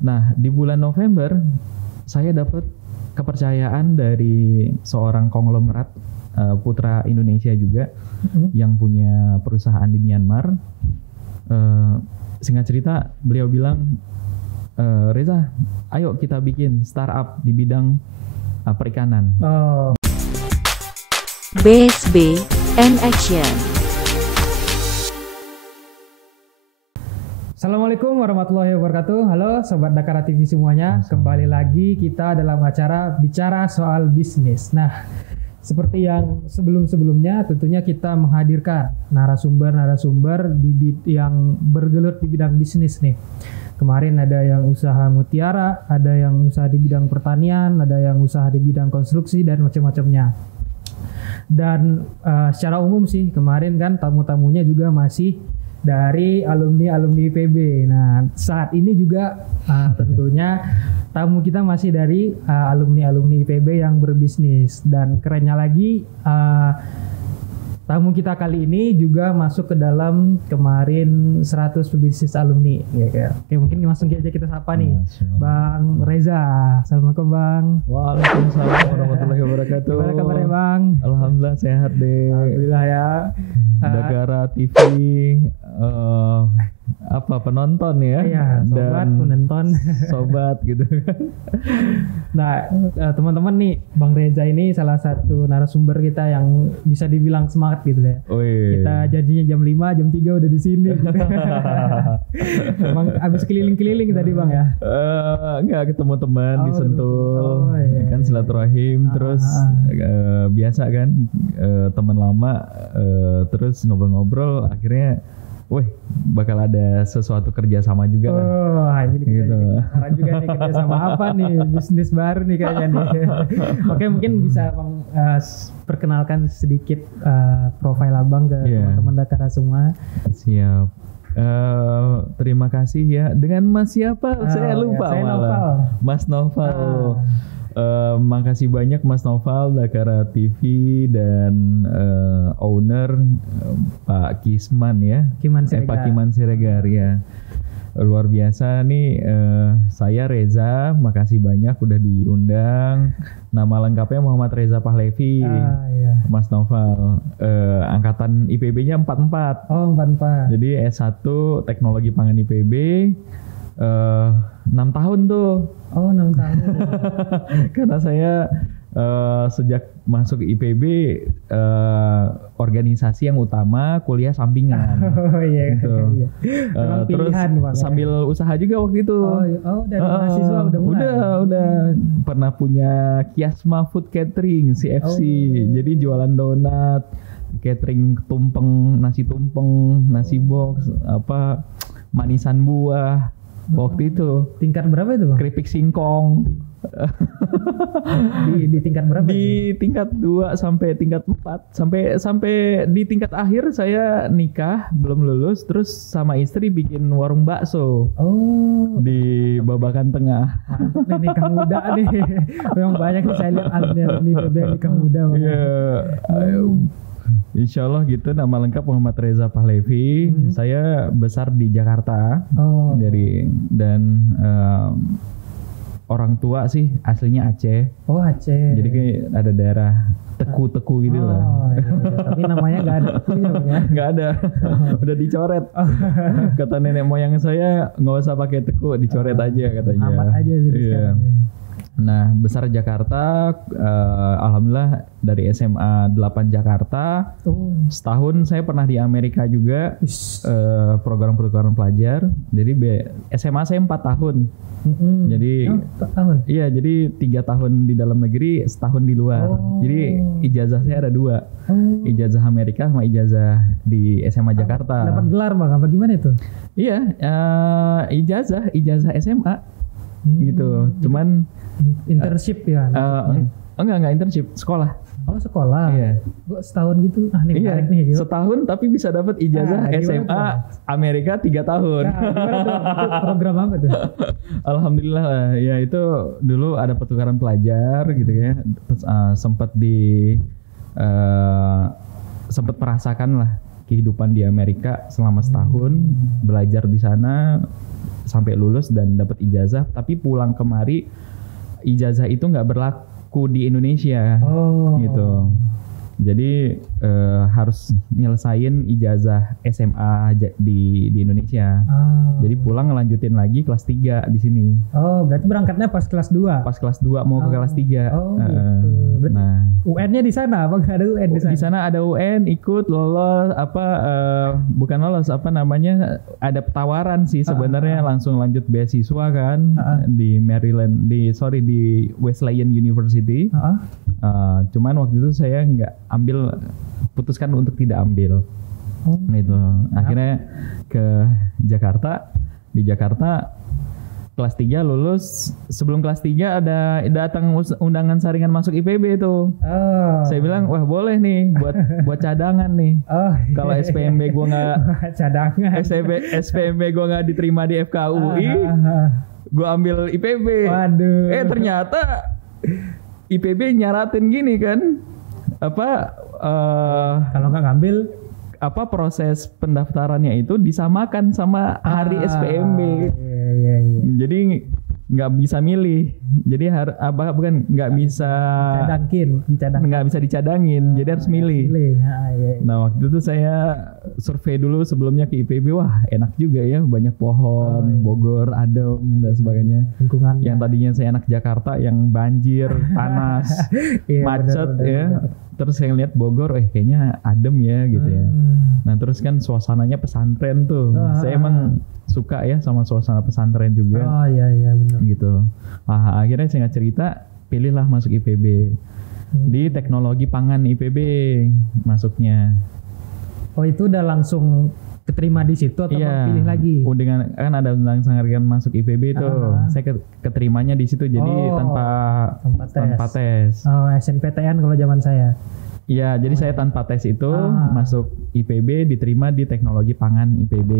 Nah, di bulan November saya dapat kepercayaan dari seorang konglomerat putra Indonesia juga yang punya perusahaan di Myanmar. Singkat cerita, beliau bilang, Reza, ayo kita bikin startup di bidang perikanan. BSB and Action. Assalamualaikum warahmatullahi wabarakatuh. Halo Sobat Dakara TV semuanya. Kembali lagi kita dalam acara Bicara Soal Bisnis. Nah, seperti yang sebelum-sebelumnya tentunya kita menghadirkan narasumber-narasumber yang bergelut di bidang bisnis nih. Kemarin ada yang usaha mutiara, ada yang usaha di bidang pertanian, ada yang usaha di bidang konstruksi dan macam-macamnya. Dan secara umum sih kemarin kan tamu-tamunya juga masih dari alumni IPB. Nah, saat ini juga tentunya tamu kita masih dari alumni IPB yang berbisnis. Dan kerennya lagi, tamu kita kali ini juga masuk ke dalam kemarin 100 pebisnis alumni. Ya. Oke, mungkin langsung aja kita sapa nih, Bang Reza. Assalamualaikum Bang. Waalaikumsalam warahmatullahi wabarakatuh. Gimana kabarnya Bang? Alhamdulillah sehat deh. Alhamdulillah ya. Dakara TV penonton ya, Iya, sobat dan penonton, sobat gitu kan. Nah, teman-teman nih, Bang Reza ini salah satu narasumber kita yang bisa dibilang semangat gitu ya. Kita janjinya jam 5, jam 3 udah di sini. Bang abis keliling-keliling tadi Bang ya? Enggak, ketemu teman di Sentul, iya. kan silaturahim, terus biasa kan, teman lama, terus ngobrol-ngobrol, akhirnya bakal ada sesuatu kerjasama juga kan. Ini gitu. Sekarang juga nih kerjasama apa nih, bisnis baru nih kayaknya nih. Oke, mungkin bisa Bang perkenalkan sedikit profil Abang ke teman-teman Dakara semua. Siap. Terima kasih ya. Dengan Mas siapa? Saya lupa saya malah. Noval. Mas Noval. Makasih banyak Mas Noval, Dakara TV dan owner Pak Kisman ya. Pak Kiman Siregar ya. Luar biasa nih, saya Reza, makasih banyak udah diundang. Nama lengkapnya Muhammad Reza Pahlevi. Mas Noval, angkatan IPB-nya 44. 44. Jadi S1 Teknologi Pangan IPB. 6 tahun tuh. 6 tahun. Karena saya sejak masuk IPB organisasi yang utama, kuliah sampingan. Gitu. Iya. Terus sambil usaha juga waktu itu. Dari mahasiswa udah mulai. Udah pernah punya Kiasma Food Catering CFC. Jadi jualan donat, catering tumpeng, nasi box, manisan buah. Waktu itu tingkat berapa itu Bang? Keripik singkong. di tingkat berapa? Di tingkat 2 sampai tingkat 4. Sampai di tingkat akhir saya nikah, belum lulus, terus sama istri bikin warung bakso. Di Babakan Tengah. Mantap nih, nikah muda nih. Memang banyak nih saya lihat alumni BB nikah muda. Iya. Insya Allah gitu. Nama lengkap Muhammad Reza Pahlevi. Saya besar di Jakarta. Dan orang tua sih aslinya Aceh. Aceh. Jadi kayak ada daerah teku gitu lah. Iya. Tapi namanya nggak ada tekunya ya? Nggak ada. Udah dicoret. Kata nenek moyang saya nggak usah pakai teku, dicoret aja katanya. Amat aja jadi. Iya. Nah, besar Jakarta, alhamdulillah dari SMA 8 Jakarta. Setahun saya pernah di Amerika juga, program-program pelajar. Jadi SMA saya 4 tahun. Jadi 4 tahun. Iya, jadi 3 tahun di dalam negeri, setahun di luar. Jadi ijazah saya ada 2. Ijazah Amerika sama ijazah di SMA Jakarta. Dapat gelar Bang, apa gimana itu? Iya, ijazah SMA gitu. Cuman internship ya? Enggak internship, sekolah. Sekolah. Iya. Gua setahun gitu. Menarik nih gitu. Setahun tapi bisa dapat ijazah SMA Amerika 3 tahun. Itu program apa tuh? Alhamdulillah ya, itu dulu ada pertukaran pelajar gitu ya. Sempat merasakan lah kehidupan di Amerika selama setahun, belajar di sana sampai lulus dan dapat ijazah, tapi pulang kemari ijazah itu nggak berlaku di Indonesia gitu. Jadi harus nyelesain ijazah SMA di Indonesia. Jadi pulang ngelanjutin lagi kelas 3 di sini. Oh, berarti berangkatnya pas kelas 2. Pas kelas 2 mau ke kelas 3. Oh, gitu. Berarti Nah, UN-nya di sana apa enggak ada UN di sana? di sana ada UN, ikut lolos bukan lolos ada tawaran sih sebenarnya langsung lanjut beasiswa kan di Maryland di Wesleyan University. Cuman waktu itu saya putuskan untuk tidak ambil. Gitu. Akhirnya ke Jakarta. Di Jakarta kelas 3 lulus. Sebelum kelas 3 ada datang undangan saringan masuk IPB itu. Saya bilang, wah boleh nih buat cadangan nih. Kalau SPMB gua nggak cadangan. SPMB gua nggak diterima di FKUI, gua ambil IPB. Waduh. Ternyata IPB nyaratin gini kan, kalau nggak ngambil proses pendaftarannya itu disamakan sama hari SPMB. Iya. Jadi nggak bisa milih. Jadi nggak bisa dicadangin. Jadi harus milih. Iya. Nah waktu itu saya survei dulu sebelumnya ke IPB. Wah enak juga ya, banyak pohon, Bogor, adem dan sebagainya. Lingkungan. Yang tadinya saya anak Jakarta yang banjir, panas, macet ya. Terus saya lihat Bogor, kayaknya adem ya gitu ya. Nah terus kan suasananya pesantren tuh. Saya emang suka ya sama suasana pesantren juga. Iya benar. Gitu. Akhirnya singkat cerita, pilihlah masuk IPB. Di teknologi pangan IPB masuknya. Oh itu udah langsung keterima di situ atau pilih lagi? Dengan kan ada undangan saringan masuk IPB itu. Saya keterimanya di situ jadi tanpa tes. SNPTN kalau zaman saya. Iya, jadi saya tanpa tes itu masuk IPB, diterima di teknologi pangan IPB.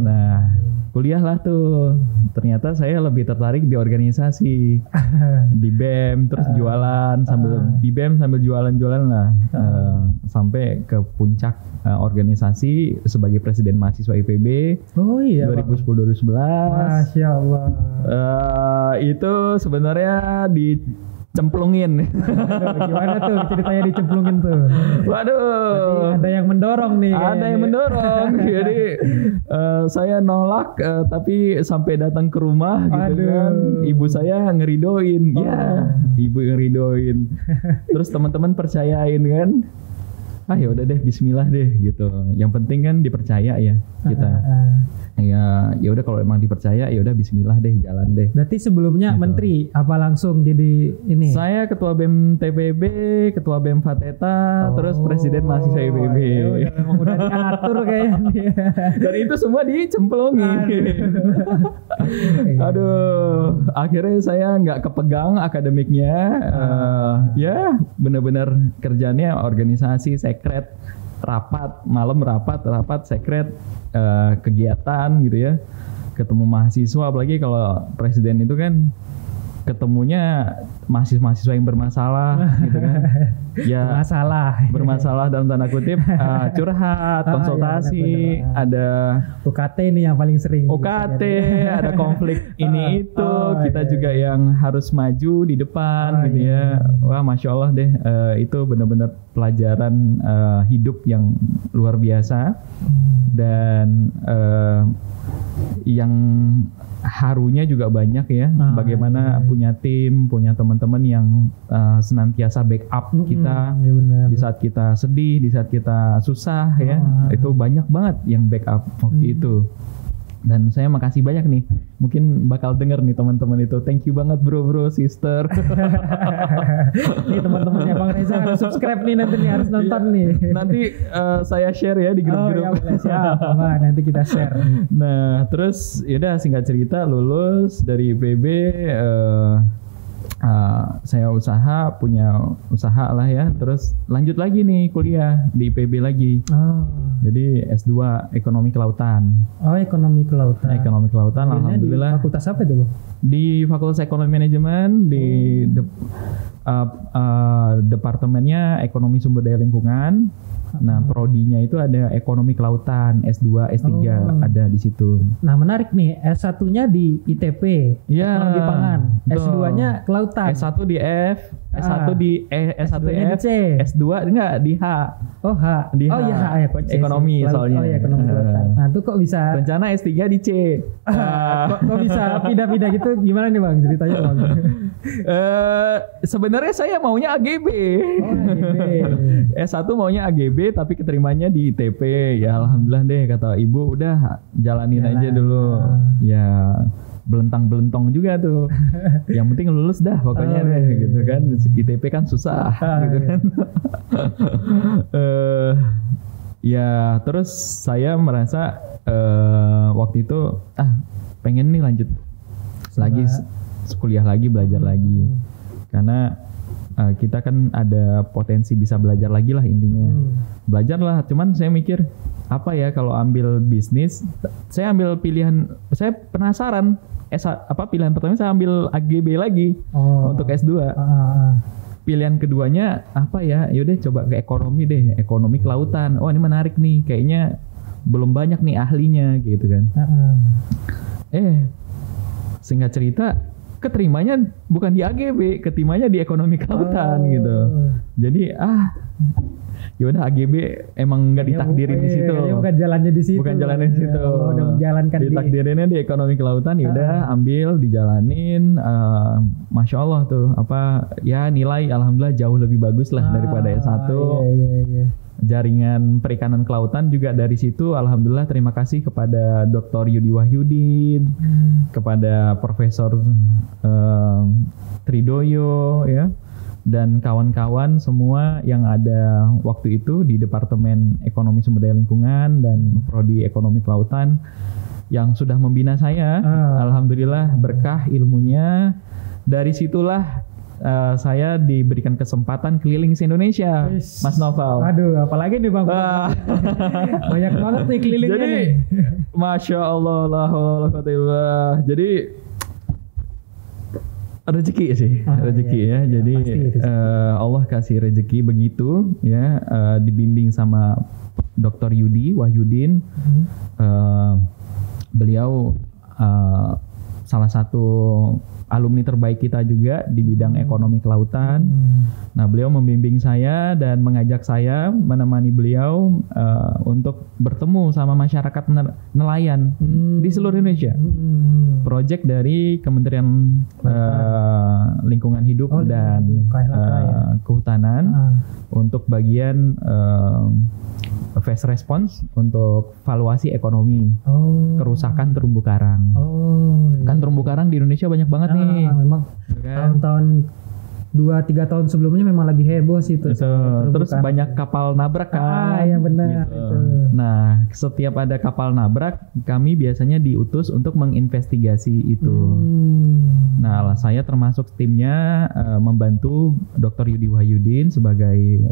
Nah, kuliah lah tuh. Ternyata saya lebih tertarik di organisasi, di BEM, terus jualan di BEM sambil jualan lah, sampai ke puncak organisasi sebagai presiden mahasiswa IPB. 2010-2011. Masya Allah. Itu sebenarnya dicemplungin. Gimana tuh ceritanya dicemplungin tuh? Waduh. Berarti ada yang mendorong nih. Ada yang mendorong. Jadi saya nolak tapi sampai datang ke rumah gitu kan. Ibu saya ngeridoin. Ya, ibu ngeridoin. Terus teman-teman percayain kan. Ya udah deh, bismillah deh gitu. Yang penting kan dipercaya ya kita. Ya udah kalau emang dipercaya ya udah bismillah deh, jalan deh. Berarti sebelumnya gitu. Menteri apa langsung jadi ini? Saya ketua BEM TPB, ketua BEM Fateta, terus presiden mahasiswa IPB. Udah diatur kayaknya. Dan itu semua dicemplungin. Aduh, akhirnya saya nggak kepegang akademiknya. Ya benar-benar kerjanya organisasi, sekret, rapat, malam rapat, sekret, kegiatan gitu ya, ketemu mahasiswa, apalagi kalau presiden itu kan ketemunya mahasiswa yang bermasalah gitu kan. Ya bermasalah dalam tanda kutip, curhat, konsultasi, ada UKT nih yang paling sering. UKT, ada konflik ini itu, kita juga yang harus maju di depan gitu ya. Wah, Masya Allah deh, itu benar-benar pelajaran hidup yang luar biasa. Dan yang harunya juga banyak ya, bagaimana punya tim, punya teman-teman yang senantiasa backup kita di saat kita sedih, di saat kita susah ya, itu banyak banget yang backup waktu itu. Dan saya makasih banyak nih, mungkin bakal denger nih teman-teman itu, thank you banget bro, sister. Nih teman-temannya Bang Reza harus subscribe nih, nanti nih harus nonton nih. Nanti saya share ya di grup-grup. Siap, nanti kita share. Nah terus yaudah, singkat cerita lulus dari IPB, saya punya usaha lah ya, terus lanjut lagi nih kuliah di IPB lagi. Jadi S2 Ekonomi Kelautan. Oh, Ekonomi Kelautan. Ekonomi Kelautan, Ambilnya alhamdulillah. Di fakultas apa itu, Bang? Di Fakultas Ekonomi Manajemen di departemennya Ekonomi Sumber Daya Lingkungan. Nah, prodinya itu ada Ekonomi Kelautan, S2, S3 ada di situ. Nah, menarik nih, S1-nya di ITP, Iya, Teknologi Pangan. betul. S2-nya Kelautan. S1 di F, S1 di S1 di S2-nya di F, C. S2 enggak di H. Oh, H. Di Oh H. iya, H ya, kok C sih? Ekonomi soalnya. Oh iya, Ekonomi Kelautan. Nah, itu kok bisa Rencana S3 di C. kok bisa pindah-pindah gitu? Gimana nih, Bang? Ceritanya, Bang. Sebenarnya saya maunya AGB. Oh, AGB. S1 maunya AGB tapi keterimanya di ITP. Ya alhamdulillah deh kata ibu, udah jalanin aja dulu. Ya belentang-belentong juga tuh. Yang penting lulus dah pokoknya deh gitu kan. ITP kan susah gitu kan. Ya terus saya merasa waktu itu pengen nih lanjut lagi kuliah lagi, belajar lagi, karena kita kan ada potensi bisa belajar lagi lah intinya. Belajar lah, cuman saya mikir apa ya kalau ambil bisnis, saya ambil pilihan, saya penasaran pilihan pertama saya ambil AGB lagi untuk S2. Pilihan keduanya apa ya? Yaudah coba ke ekonomi deh, ekonomi kelautan. Oh ini menarik nih, kayaknya belum banyak nih ahlinya gitu kan. Singkat cerita keterimanya bukan di AGB, keterimanya di ekonomi kelautan gitu. Jadi yaudah AGB emang nggak ditakdirin di situ. Bukan jalannya di situ. Bukan jalannya di situ. Udah menjalankan ditakdirinnya di ekonomi kelautan. Yaudah ambil, dijalanin. Masya Allah tuh ya nilai alhamdulillah jauh lebih bagus lah daripada S1. Iya. Jaringan perikanan kelautan juga dari situ alhamdulillah, terima kasih kepada Dr. Yudi Wahyudin, kepada Profesor Tridoyo ya, dan kawan-kawan semua yang ada waktu itu di Departemen Ekonomi Sumber Daya Lingkungan dan Prodi Ekonomi Kelautan yang sudah membina saya. Alhamdulillah berkah ilmunya. Dari situlah saya diberikan kesempatan keliling se-Indonesia, Mas Noval. Aduh, apalagi nih Bang. Banyak banget nih kelilingnya. Jadi, nih. Masya Allah, jadi rezeki sih, rezeki ya. Jadi Allah kasih rezeki begitu ya, dibimbing sama Dr. Yudi Wahyudin. Beliau salah satu alumni terbaik kita juga di bidang ekonomi kelautan. Nah, beliau membimbing saya dan mengajak saya menemani beliau untuk bertemu sama masyarakat nelayan di seluruh Indonesia. Project dari Kementerian Lingkungan Hidup dan Kehutanan untuk bagian fast response untuk valuasi ekonomi kerusakan terumbu karang. Kan terumbu karang di Indonesia banyak banget nih. Memang tahun-tahun 2-3 tahun sebelumnya memang lagi heboh sih itu. Terus banyak kapal nabrak kan. Iya benar. Gitu. Nah, setiap ada kapal nabrak, kami biasanya diutus untuk menginvestigasi itu. Nah, saya termasuk timnya membantu Dr. Yudi Wahyudin sebagai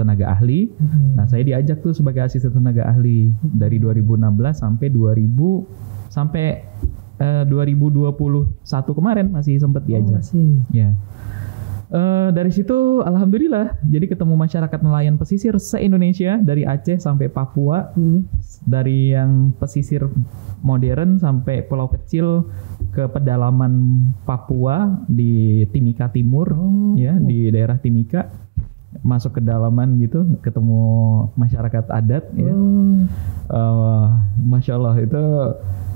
tenaga ahli. Nah, saya diajak tuh sebagai asisten tenaga ahli dari 2016 sampai 2021 kemarin masih sempat diajak. Ya. Dari situ alhamdulillah jadi ketemu masyarakat nelayan pesisir se-Indonesia dari Aceh sampai Papua, dari yang pesisir modern sampai pulau kecil ke pedalaman Papua di Timika Timur, ya di daerah Timika, masuk ke dalaman gitu, ketemu masyarakat adat, ya. Masya Allah itu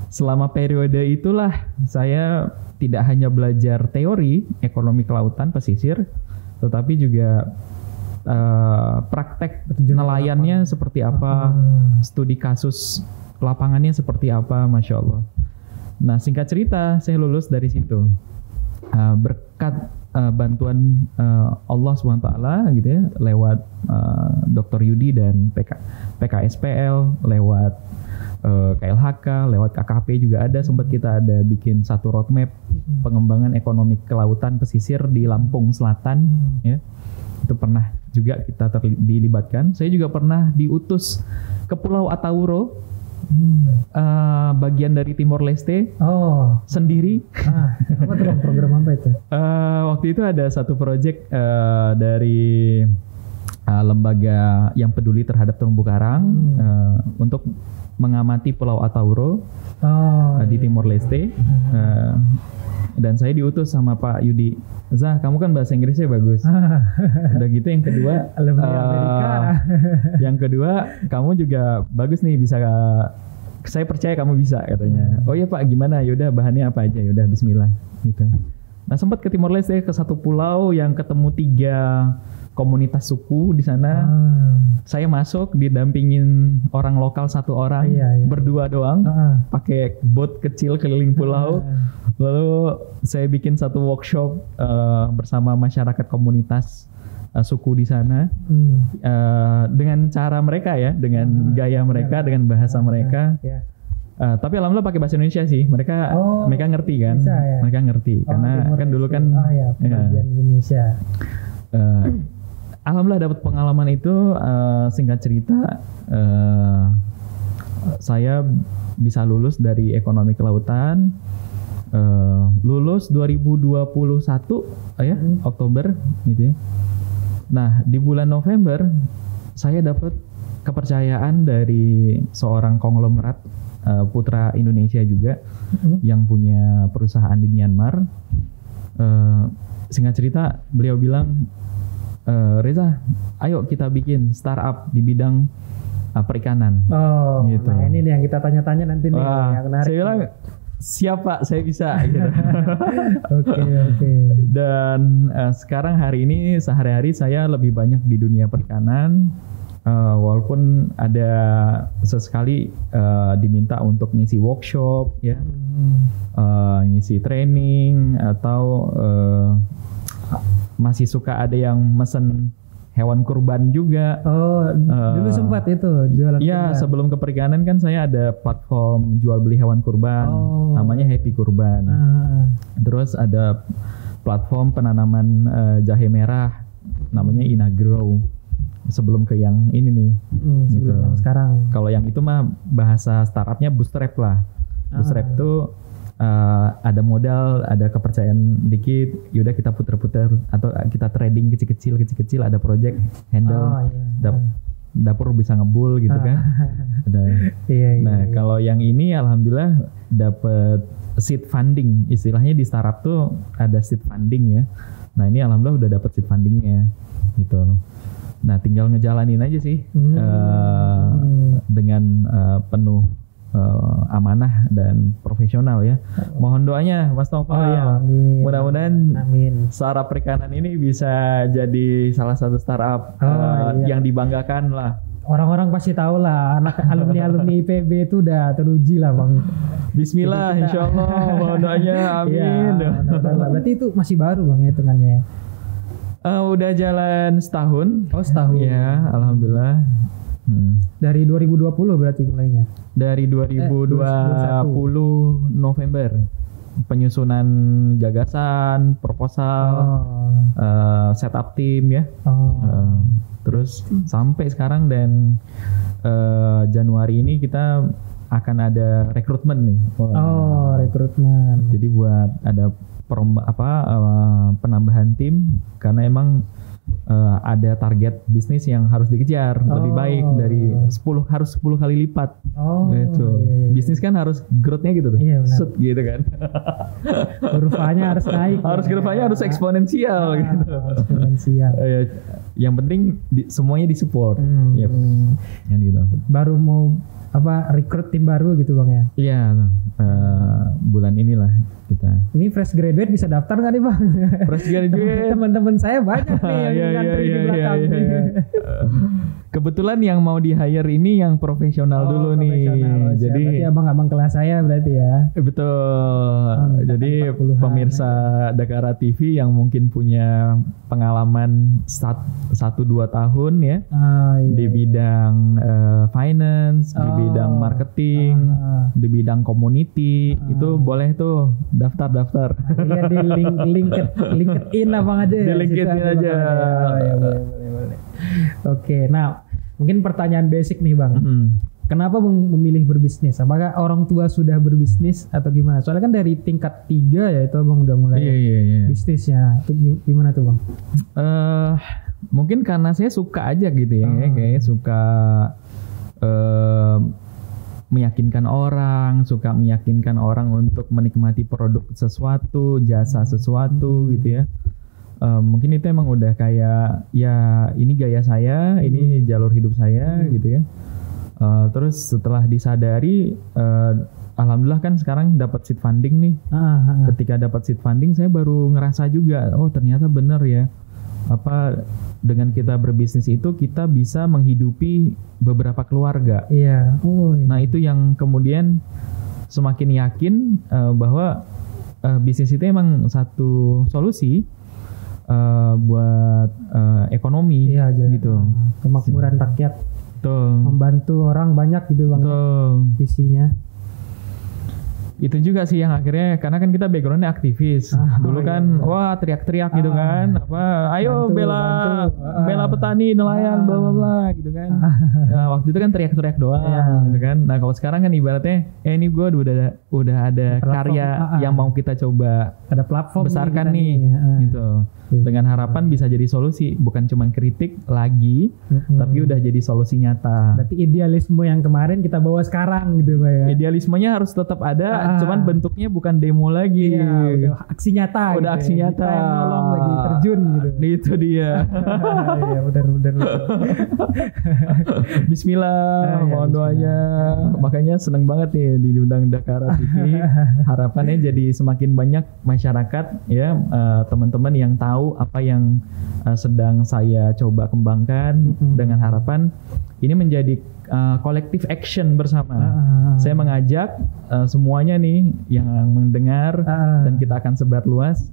selama periode itulah saya tidak hanya belajar teori ekonomi kelautan pesisir, tetapi juga praktek nelayannya seperti apa, studi kasus lapangannya seperti apa, Masya Allah. Nah, singkat cerita saya lulus dari situ berkat bantuan Allah SWT gitu ya, lewat Dr. Yudi dan PKSPL, lewat KLHK, lewat KKP juga ada, sempat kita ada bikin satu roadmap pengembangan ekonomi kelautan pesisir di Lampung Selatan, ya. Itu pernah juga kita dilibatkan. Saya juga pernah diutus ke Pulau Atauro, bagian dari Timor Leste sendiri. Apa tuh Bang, program apa itu? Waktu itu ada satu proyek dari lembaga yang peduli terhadap terumbu karang untuk mengamati Pulau Atauro di Timor Leste. Dan saya diutus sama Pak Yudi. Zah, kamu kan bahasa Inggrisnya bagus. Udah gitu yang kedua, yang kedua kamu juga bagus nih, bisa. Saya percaya kamu bisa, katanya. Oh iya Pak, gimana? Yaudah bahannya apa aja? Yaudah Bismillah gitu. Nah sempat ke Timor Leste, ke satu pulau yang ketemu 3 komunitas suku di sana. Saya masuk didampingin orang lokal 1 orang, berdua doang, pakai boat kecil keliling pulau. Lalu saya bikin satu workshop bersama masyarakat komunitas suku di sana, dengan cara mereka ya, dengan gaya mereka, dengan bahasa mereka. Tapi alhamdulillah pakai bahasa Indonesia sih. Mereka ngerti kan? Bisa, ya? Mereka ngerti karena kan dulu kan Indonesia. Alhamdulillah dapat pengalaman itu. Singkat cerita, saya bisa lulus dari ekonomi kelautan. Lulus 2021 ya, Oktober gitu ya. Nah di bulan November saya dapat kepercayaan dari seorang konglomerat putra Indonesia juga yang punya perusahaan di Myanmar. Singkat cerita beliau bilang, Reza, ayo kita bikin startup di bidang perikanan. Gitu. Nah ini nih yang kita tanya-tanya nanti nih. Yang menarik. Saya bilang, siap Pak, saya bisa gitu. Oke. Dan sekarang hari ini sehari-hari saya lebih banyak di dunia perikanan, walaupun ada sesekali diminta untuk ngisi workshop ya, ngisi training, atau masih suka ada yang mesen hewan kurban juga. Dulu sempat itu jualan. Iya, sebelum ke perikanan kan saya ada platform jual beli hewan kurban, namanya Happy Kurban. Terus ada platform penanaman jahe merah, namanya Inagrow. Sebelum ke yang ini nih, gitu. Yang sekarang. Kalau yang itu mah bahasa startupnya bootstrap lah. Bootstrap tuh ada modal, ada kepercayaan dikit, yaudah kita puter-puter atau kita trading kecil-kecil, ada project handle, dapur bisa ngebul gitu kan. Nah kalau yang ini alhamdulillah dapat seed funding, istilahnya di startup tuh ada seed funding ya. Nah ini alhamdulillah udah dapat seed fundingnya gitu. Nah tinggal ngejalanin aja sih dengan penuh amanah dan profesional ya. Mohon doanya Mas Nova. Mudah-mudahan startup perikanan ini bisa jadi salah satu startup yang dibanggakan lah. Orang-orang pasti tahu lah, anak alumni IPB itu udah teruji lah Bang. Bismillah, insyaallah. Mohon doanya, amin. Berarti itu masih baru Bang hitungannya. Udah jalan setahun. Setahun. Ya, alhamdulillah. Dari 2020 berarti mulainya? Dari 2020 November. Penyusunan gagasan, proposal, setup tim ya. Terus sampai sekarang dan Januari ini kita akan ada rekrutmen nih. Rekrutmen. Jadi buat ada penambahan tim karena emang ada target bisnis yang harus dikejar lebih baik dari 10 kali lipat. Gitu. Iya. Bisnis kan harus growth-nya gitu tuh. Iya, set gitu kan. Kurvanya harus naik. Kurvanya harus eksponensial gitu. Eksponensial. Yang penting semuanya disupport. Yang gitu. Baru mau rekrut tim baru gitu Bang ya? Iya, bulan inilah kita. Ini fresh graduate bisa daftar nggak nih Bang? Fresh graduate. Teman-teman saya banyak nih yang ngantri di belakang. Kebetulan yang mau di hire ini yang profesional dulu nih. Jadi abang-abang kelas saya berarti ya. Betul. Jadi pemirsa Dakara TV yang mungkin punya pengalaman 1-2 tahun ya di bidang finance, di bidang marketing, di bidang community, itu boleh tuh daftar. Iya di LinkedIn abang aja. Di LinkedIn aja. Boleh. Oke, nah Mungkin pertanyaan basic nih Bang. Kenapa memilih berbisnis? Apakah orang tua sudah berbisnis atau gimana? Soalnya kan dari tingkat 3 ya itu Bang udah mulai bisnisnya. Itu gimana tuh Bang? Mungkin karena saya suka aja gitu ya, kayak suka meyakinkan orang untuk menikmati produk sesuatu, jasa sesuatu gitu ya. Mungkin itu emang udah kayak ya ini gaya saya, ini jalur hidup saya gitu ya. Terus setelah disadari, alhamdulillah kan sekarang dapat seed funding nih. Ketika dapat seed funding saya baru ngerasa juga, oh ternyata benar ya, apa dengan kita berbisnis itu kita bisa menghidupi beberapa keluarga. Iya. Nah itu yang kemudian semakin yakin bahwa bisnis itu emang satu solusi buat ekonomi, gitu. Kemakmuran rakyat. Betul. Membantu orang banyak gitu Bang. Visinya. Itu juga sih yang akhirnya, karena kan kita backgroundnya aktivis. Dulu kan wah teriak-teriak gitu kan, apa ayo bela petani, nelayan, bla bla bla gitu kan. Nah, waktu itu kan teriak-teriak doang gitu kan. Nah, kalau sekarang kan ibaratnya ini gue udah ada karya yang mau kita coba ada platform besarkan nih gitu. Dengan harapan bisa jadi solusi, bukan cuma kritik lagi, tapi udah jadi solusi nyata. Berarti idealisme yang kemarin kita bawa sekarang gitu Pak ya. Idealismenya harus tetap ada, cuman bentuknya bukan demo lagi. Udah aksi nyata. Udah gitu aksi nyata. Kita yang nolong lagi terjun gitu. Itu dia. Iya benar. Bismillah, mohon doanya. Makanya seneng banget nih diundang Dakara TV. Harapannya jadi semakin banyak masyarakat ya, teman-teman yang tahu apa yang sedang saya coba kembangkan, dengan harapan ini menjadi collective action bersama. Saya mengajak semuanya nih yang mendengar dan kita akan sebar luas.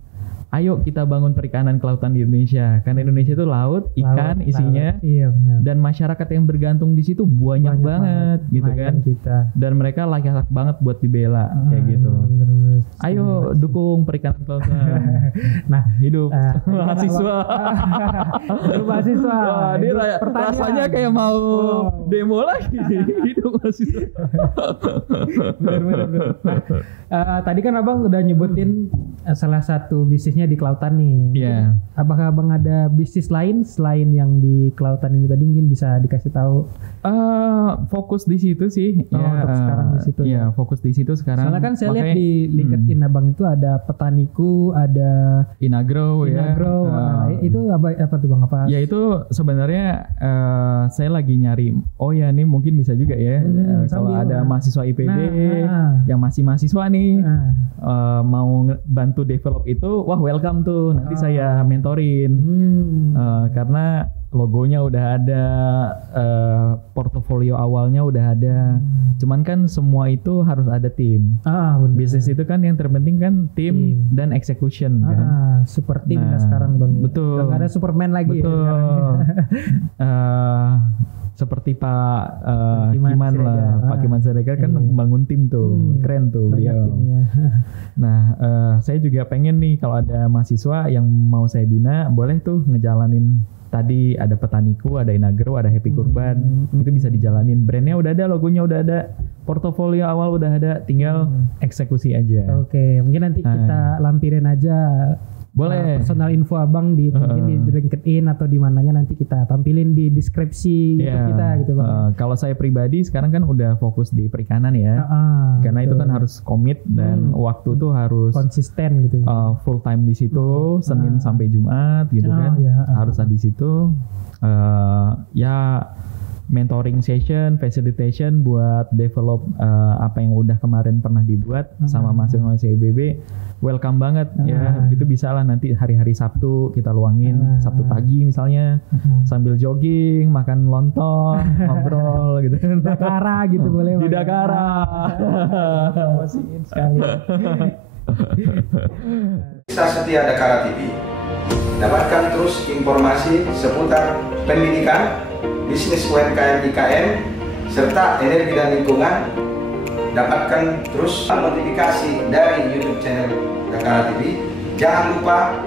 Ayo kita bangun perikanan kelautan di Indonesia. Karena Indonesia itu laut, ikan isinya. Iya, benar. Dan masyarakat yang bergantung di situ banyak banget gitu kan. Kita. Dan mereka layak banget buat dibela kayak gitu. Bener. Ayo dukung perikanan kelautan. Nah, hidup mahasiswa. Mahasiswa. Ini rasanya kayak mau demo lagi. Hidup mahasiswa. Bener. Nah, tadi kan Abang udah nyebutin salah satu bisnisnya di kelautan nih. Iya. Apakah Abang ada bisnis lain selain yang di kelautan ini tadi, mungkin bisa dikasih tahu? Fokus di situ sih. Untuk sekarang di situ. Iya, fokus di situ sekarang. Soalnya kan saya lihat di LinkedIn Abang itu ada Petaniku, ada Inagrow ya. Nah, itu apa tuh Bang? Apa? Ya itu sebenarnya saya lagi nyari. Oh ya, ini mungkin bisa juga ya. Kalau ada mahasiswa IPB yang masih mahasiswa nih, mau bantu develop itu, wah welcome tuh. Nanti saya mentorin. Karena logonya udah ada, portofolio awalnya udah ada. Cuman kan semua itu harus ada tim. Bisnis itu kan yang terpenting kan tim dan execution kan. Super tim sekarang Bang. Betul. Gak ada Superman lagi. Betul. Seperti Pak Kiman lah, Pak Kiman Siregar kan bangun tim tuh, keren tuh beliau. Nah, saya juga pengen nih kalau ada mahasiswa yang mau saya bina, boleh tuh ngejalanin. Tadi ada Petaniku, ada Inagrow, ada Happy Kurban, itu bisa dijalanin. Brandnya udah ada, logonya udah ada, portofolio awal udah ada, tinggal eksekusi aja. Oke, mungkin nanti kita lampirin aja. Boleh. Personal info Abang mungkin di LinkedIn atau di mananya nanti kita tampilin di deskripsi YouTube kita gitu Bang. Kalau saya pribadi sekarang kan udah fokus di perikanan ya. Karena itu kan harus komit dan waktu tuh harus konsisten gitu. Full time di situ, Senin sampai Jumat gitu kan. Harus ada di situ. Ya mentoring session, facilitation buat develop apa yang udah kemarin pernah dibuat sama mahasiswa IPB. Welcome banget ya, itu bisa lah nanti hari-hari Sabtu kita luangin, Sabtu pagi misalnya, sambil jogging, makan lontong, ngobrol gitu. Dakara gitu boleh. Di Dakara. Promosiin sekali. Bisa setia Dakara TV. Dapatkan terus informasi seputar pendidikan, bisnis UMKM IKN, serta energi dan lingkungan. Dapatkan terus notifikasi dari YouTube channel Dakara TV. Jangan lupa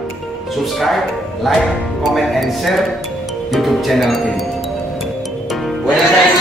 subscribe, like, comment, and share YouTube channel ini. UMKM